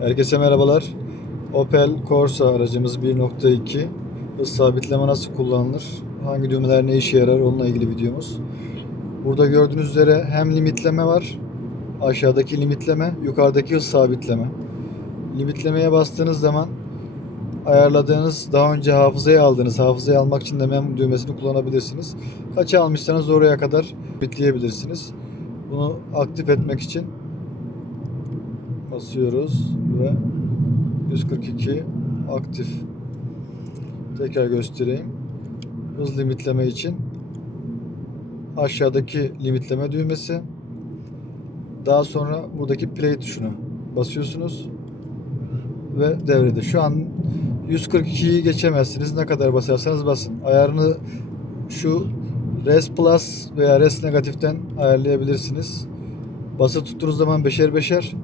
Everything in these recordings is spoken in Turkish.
Herkese merhabalar. Opel Corsa aracımız 1.2. Hız sabitleme nasıl kullanılır? Hangi düğmeler ne işe yarar? Onunla ilgili videomuz. Burada gördüğünüz üzere hem limitleme var. Aşağıdaki limitleme, yukarıdaki hız sabitleme. Limitlemeye bastığınız zaman ayarladığınız, daha önce hafızaya aldığınız, hafızaya almak için de mem düğmesini kullanabilirsiniz. Kaça almışsanız oraya kadar bitleyebilirsiniz. Bunu aktif etmek için basıyoruz ve 142 aktif. Tekrar göstereyim. Hız limitleme için aşağıdaki limitleme düğmesi. Daha sonra buradaki play tuşuna basıyorsunuz ve devrede. Şu an 142'yi geçemezsiniz. Ne kadar basarsanız basın. Ayarını şu Res Plus veya Res Negatif'ten ayarlayabilirsiniz. Bası tuttuğunuz zaman beşer beşer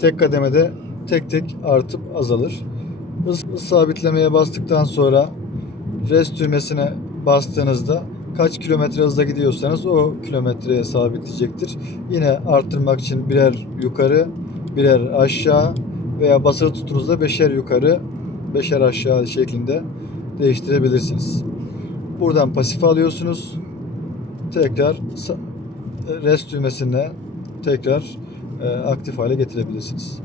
tek kademede tek tek artıp azalır. Hız, sabitlemeye bastıktan sonra Res düğmesine bastığınızda kaç kilometre hızla gidiyorsanız o kilometreye sabitleyecektir. Yine arttırmak için birer yukarı, birer aşağı veya basılı tuttuğunuzda beşer yukarı, beşer aşağı şeklinde değiştirebilirsiniz. Buradan pasif alıyorsunuz. Tekrar rest düğmesine tekrar aktif hale getirebilirsiniz.